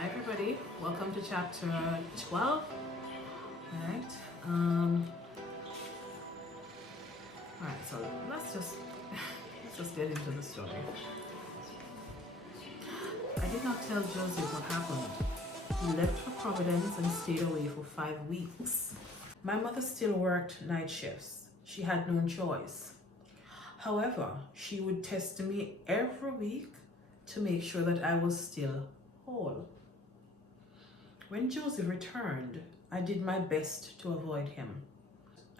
Hi everybody, welcome to chapter 12. Alright. Alright, so let's just get into the story. I did not tell Joseph what happened. He left for Providence and stayed away for 5 weeks. My mother still worked night shifts. She had no choice. However, she would test me every week to make sure that I was still whole. When Joseph returned, I did my best to avoid him.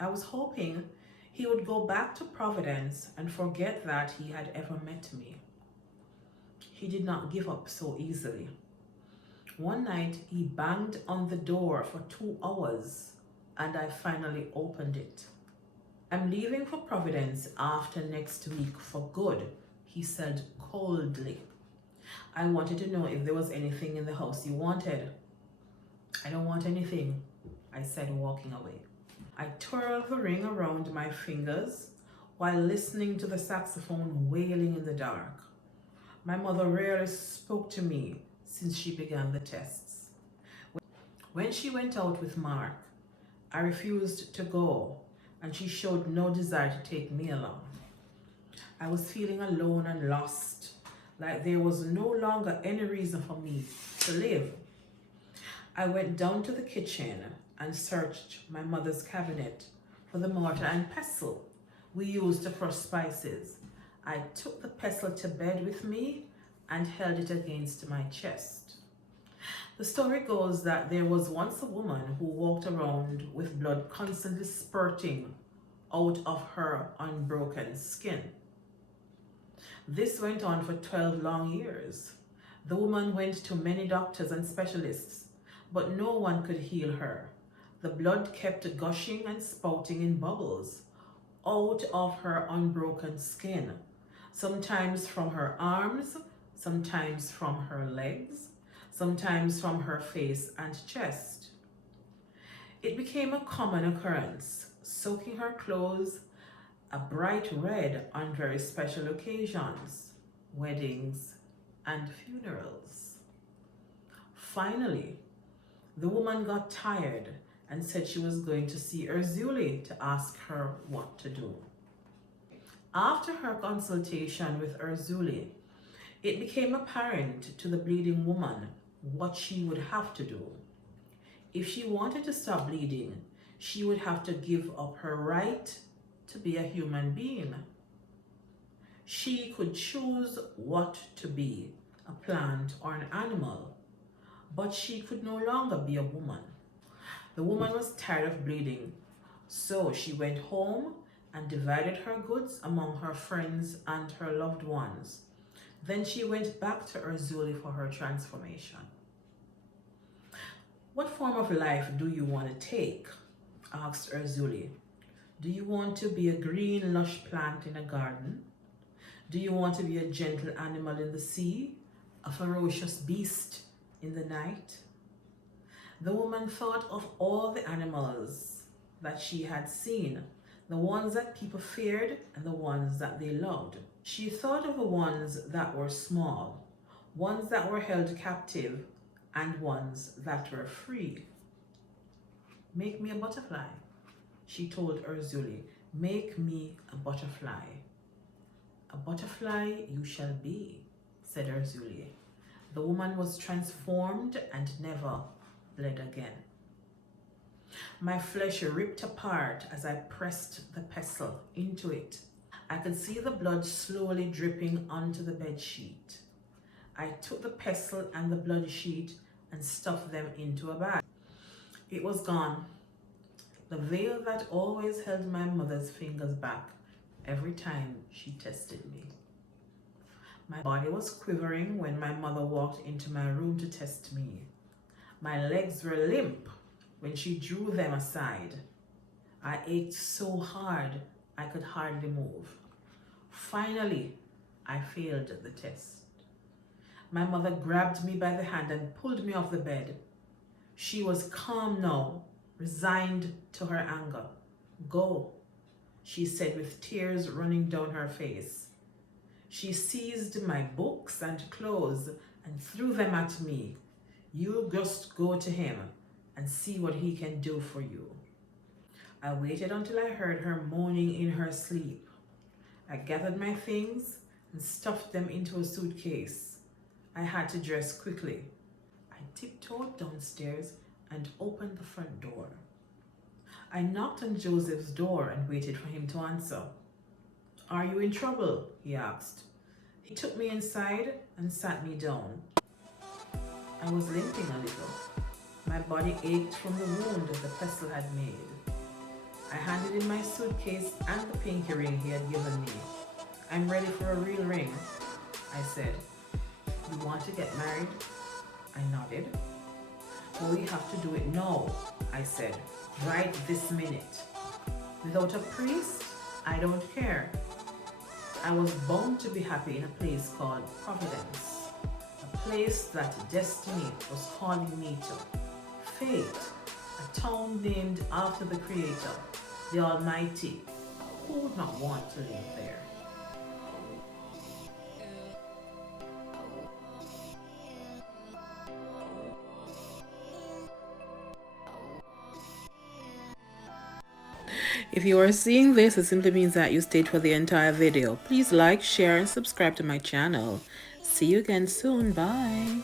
I was hoping he would go back to Providence and forget that he had ever met me. He did not give up so easily. One night, he banged on the door for 2 hours, and I finally opened it. I'm leaving for Providence after next week for good, he said coldly. I wanted to know if there was anything in the house you wanted. I don't want anything, I said, walking away. I twirled the ring around my fingers while listening to the saxophone wailing in the dark. My mother rarely spoke to me since she began the tests. When she went out with Mark, I refused to go, and she showed no desire to take me along. I was feeling alone and lost, like there was no longer any reason for me to live. I went down to the kitchen and searched my mother's cabinet for the mortar and pestle we used to crush spices. I took the pestle to bed with me and held it against my chest. The story goes that there was once a woman who walked around with blood constantly spurting out of her unbroken skin. This went on for 12 long years. The woman went to many doctors and specialists, but no one could heal her. The blood kept gushing and spouting in bubbles out of her unbroken skin, sometimes from her arms, sometimes from her legs, sometimes from her face and chest. It became a common occurrence, soaking her clothes a bright red on very special occasions, weddings and funerals. Finally, the woman got tired and said she was going to see Urzuli to ask her what to do. After her consultation with Urzuli, it became apparent to the bleeding woman what she would have to do. If she wanted to stop bleeding, she would have to give up her right to be a human being. She could choose what to be, a plant or an animal, but she could no longer be a woman. The woman was tired of bleeding, so she went home and divided her goods among her friends and her loved ones. Then she went back to Urzuli for her transformation. What form of life do you want to take? Asked Urzuli. Do you want to be a green, lush plant in a garden? Do you want to be a gentle animal in the sea, a ferocious beast in the night? The woman thought of all the animals that she had seen, the ones that people feared and the ones that they loved. She thought of the ones that were small, ones that were held captive, and ones that were free. Make me a butterfly, she told Urzuli. Make me a butterfly. A butterfly you shall be, said Urzuli. The woman was transformed and never bled again. My flesh ripped apart as I pressed the pestle into it. I could see the blood slowly dripping onto the bed sheet. I took the pestle and the blood sheet and stuffed them into a bag. It was gone. The veil that always held my mother's fingers back every time she tested me. My body was quivering when my mother walked into my room to test me. My legs were limp when she drew them aside. I ached so hard I could hardly move. Finally, I failed the test. My mother grabbed me by the hand and pulled me off the bed. She was calm now, resigned to her anger. Go, she said with tears running down her face. She seized my books and clothes and threw them at me. You just go to him and see what he can do for you. I waited until I heard her moaning in her sleep. I gathered my things and stuffed them into a suitcase. I had to dress quickly. I tiptoed downstairs and opened the front door. I knocked on Joseph's door and waited for him to answer. "Are you in trouble?" he asked. He took me inside and sat me down. I was limping a little. My body ached from the wound that the pestle had made. I handed him my suitcase and the pinky ring he had given me. "I'm ready for a real ring," I said. "You want to get married?" I nodded. "Well, we have to do it now," I said. "Right this minute. Without a priest, I don't care." I was bound to be happy in a place called Providence, a place that destiny was calling me to. Fate, a town named after the Creator, the Almighty. Who would not want to live there? If you are seeing this, it simply means that you stayed for the entire video. Please like, share, and subscribe to my channel. See you again soon. Bye.